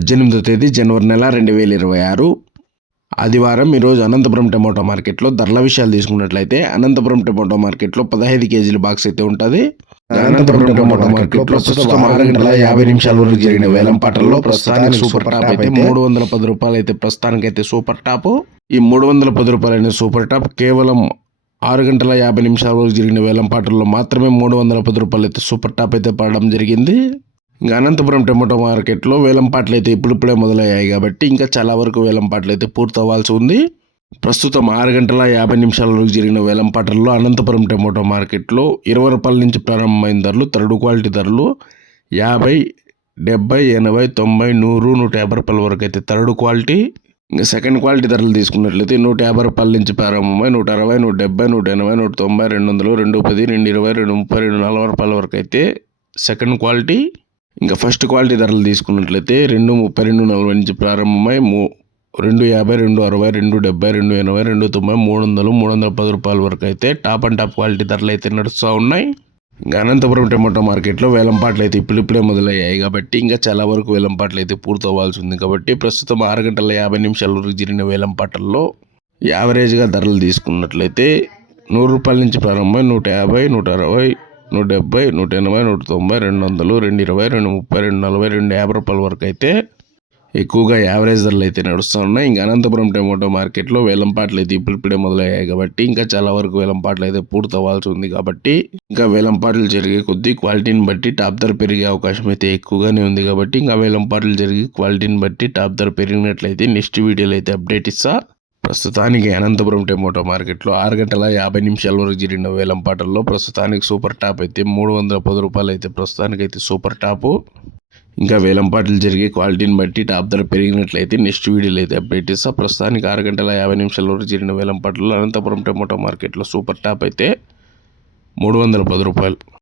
పద్దెనిమిదో తేదీ జనవరి నెల రెండు వేల ఇరవై ఆరు. ఆదివారం ఈరోజు అనంతపురం టమోటా మార్కెట్లో ధరల విషయాలు తీసుకున్నట్లయితే అనంతపురం టమోటా మార్కెట్లో పదహైదు కేజీల బాక్స్ అయితే ఉంటుంది. అనంతపురం టమోటా మార్కెట్లో ప్రస్తుతం ఆరు గంటల యాభై నిమిషాల వరకు జరిగిన వేలం పాటల్లో ప్రస్తుతానికి సూపర్ టాప్ అయితే మూడు వందల పది రూపాయలు అయితే ప్రస్తుతానికి అయితే సూపర్ టాప్. ఈ మూడు వందల పది రూపాయలైన సూపర్ టాప్ కేవలం ఆరు గంటల యాభై నిమిషాల వరకు జరిగిన వేలం పాటల్లో మాత్రమే మూడు వందల పది రూపాయలు అయితే సూపర్ టాప్ అయితే పడడం జరిగింది. ఇంకా అనంతపురం టమాటో మార్కెట్లో వేలంపాట్లు అయితే ఇప్పుడిప్పుడే మొదలయ్యాయి కాబట్టి ఇంకా చాలా వరకు వేలంపాట్లు అయితే పూర్తవ్వాల్సి ఉంది. ప్రస్తుతం ఆరు గంటల యాభై నిమిషాల వరకు జరిగిన వేలంపాటల్లో అనంతపురం టమాటో మార్కెట్లో ఇరవై రూపాయల నుంచి ప్రారంభమైన ధరలు థర్డ్ క్వాలిటీ ధరలు యాభై డెబ్బై ఎనభై తొంభై నూరు నూట యాభై రూపాయల వరకు అయితే థర్డ్ క్వాలిటీ. ఇంకా సెకండ్ క్వాలిటీ ధరలు తీసుకున్నట్లయితే నూట యాభై రూపాయల నుంచి ప్రారంభమై నూట అరవై నూట డెబ్బై నూట ఎనభై నూట తొంభై రెండు వందలు రెండు పది రెండు ఇరవై రెండు ముప్పై రెండు నలభై రూపాయల వరకు అయితే సెకండ్ క్వాలిటీ. ఇంకా ఫస్ట్ క్వాలిటీ ధరలు తీసుకున్నట్లయితే రెండు ముప్పై రెండు నలభై నుంచి ప్రారంభమై మూ రెండు యాభై రెండు అరవై రెండు డెబ్బై రెండు ఎనభై రెండు తొంభై మూడు వందలు మూడు వందల పది రూపాయల వరకు అయితే టాప్ అండ్ టాప్ క్వాలిటీ ధరలు అయితే నడుస్తూ ఉన్నాయి. ఇంకా అనంతపురం టమాటో మార్కెట్లో వేలంపాట్లు అయితే ఇప్పుడిప్పుడే మొదలయ్యాయి కాబట్టి ఇంకా చాలా వరకు వేలంపాట్లు అయితే పూర్తవ్వాల్సి ఉంది కాబట్టి ప్రస్తుతం ఆరు గంటల యాభై నిమిషాల వరకు జరిగిన వేలంపాటల్లో యావరేజ్గా ధరలు తీసుకున్నట్లయితే నూరు రూపాయల నుంచి ప్రారంభమై నూట యాభై నూట అరవై నూట డెబ్బై నూట ఎనభై నూట తొంభై రెండు వందలు రెండు ఇరవై రెండు ముప్పై రెండు నలభై రెండు యాభై రూపాయల వరకు అయితే ఎక్కువగా యావరేజ్ ధరలు అయితే నడుస్తూ ఉన్నాయి. ఇంకా అనంతపురం టమోటో మార్కెట్లో వేలంపాట్లు అయితే ఇప్పుడిప్పుడే మొదలయ్యాయి కాబట్టి ఇంకా చాలా వరకు వేలంపాట్లు అయితే పూర్తవ్వాల్సి ఉంది కాబట్టి ఇంకా వేలంపాట్లు జరిగే కొద్దీ క్వాలిటీని బట్టి టాప్ ధర పెరిగే అవకాశం అయితే ఎక్కువగానే ఉంది కాబట్టి ఇంకా వేలంపాట్లు జరిగి క్వాలిటీని బట్టి టాప్ ధర పెరిగినట్లయితే నెక్స్ట్ వీడియోలో అయితే అప్డేట్ ఇస్తా. ప్రస్తుతానికి అనంతపురం టమోటో మార్కెట్లో ఆరు గంటల యాభై నిమిషాల వరకు జరిగిన వేలంపాటల్లో ప్రస్తుతానికి సూపర్ టాప్ అయితే మూడు వందల పది రూపాయలు అయితే ప్రస్తుతానికి అయితే సూపర్ టాపు. ఇంకా వేలంపాటలు జరిగే క్వాలిటీని బట్టి టాప్ ధర పెరిగినట్లయితే నెక్స్ట్ వీడియోలో అయితే అప్డేట్ ఇస్తా ప్రస్తుతానికి ఆరు గంటల యాభై నిమిషాల వరకు జరిగిన వేలంపాటల్లో అనంతపురం టమోటో మార్కెట్లో సూపర్ టాప్ అయితే మూడు వందల పది రూపాయలు.